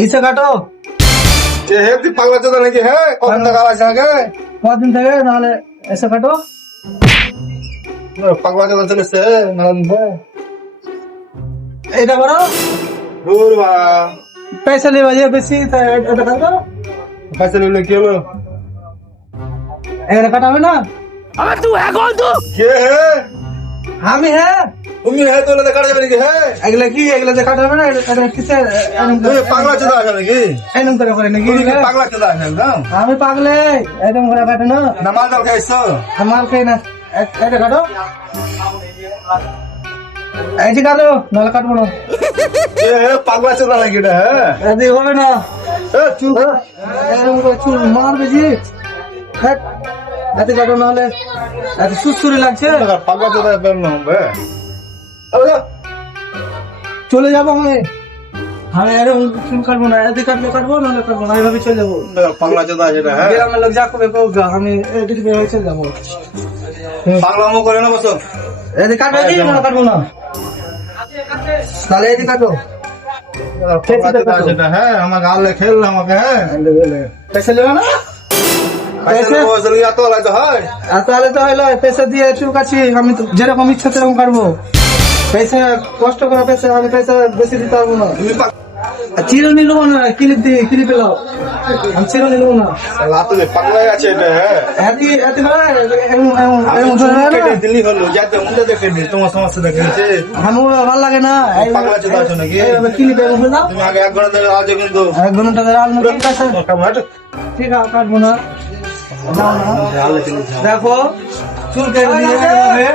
ऐसे काटो ये है ती पागला चोदा नाকি হ্যাঁ কত টাকা আছে আগে কদিন থেকে নাহলে ऐसे काटो পাগলা চোদা চলেছে না এটা করো দূর বাড়া पैसा ले বাজে বেশি এটা কাটো পয়সা নিলে কি হলো এটা কাটাবে না কে হে আমি হ্যাঁ তুমি হে তোলে কাটা যাবে নাকি হে এগুলা কি এগুলা যে কাটাবে না এটা কিসে তুমি পাগলা চোদা আছে নাকি এরকম করে করে নাকি তুমি কি পাগলা চোদা আছে একদম আমি পাগলে এরকম করে কাটে না নামাজ দাও খাইছো আমার খাই না এটা কাটো এই কাটো নাহলে কাটবো না এ হে পাগলা চোদা নাকি এটা হ্যাঁ এদি হবে না এ চুপ এরকম করে চুল মারবে জি হ্যাঁ এতে কাটো নাহলে এত সুসুরি লাগছে পাগলা চোদা বের না হবে আরে চলে যাবো আমি এরকম চুল কাটবো না এদিকে কাটবো নাহলে কাটবো না এইভাবে চলে যাবো পাগলা চোদা যেটা হ্যাঁ গ্রামের লোক যা করবে কৌগা আমি এদিকে বের চলে যাবো পাগলামো করে না বসো এদিকে কাটবে কি না কাটবো না তাহলে এদিকে কাটো পাগলা চোদা যেটা হ্যাঁ আমাকে আলে খেল আমাকে হ্যাঁ পয়সা নেবে না পয়সা বসে লিয়া তো লাগে হয় আর তাহলে তো হইলো পয়সা দিয়ে চুল কাছি আমি তো যেরকম ইচ্ছা সেরকম কাটবো পয়সা কষ্ট করে পয়সা আমি পয়সা বেশি দিতে পারবো না তুমি আর চিরুনি নেবো না ক্লিপ দিয়ে ক্লিপ এলাও আমি চিরুনি নেবো না লাতুলে পাগলাই আছে এটা হ্যাঁ এতি এতি করে এরকম ধরে না কেটে দিলি হলো যাতে মুন্ডে দেখে নি তোমার সমস্যা দেখেছে আমার ভালো লাগে না পাগলা চোদা আছো নাকি ক্লিপ এরকম হয়ে যাও তুমি আগে 1 ঘন্টা ধরে আজ কিন্তু 1 ঘন্টা ধরে আলমো কামাট ঠিক আছে কাটবো না দেখো চুল কেটে দিলে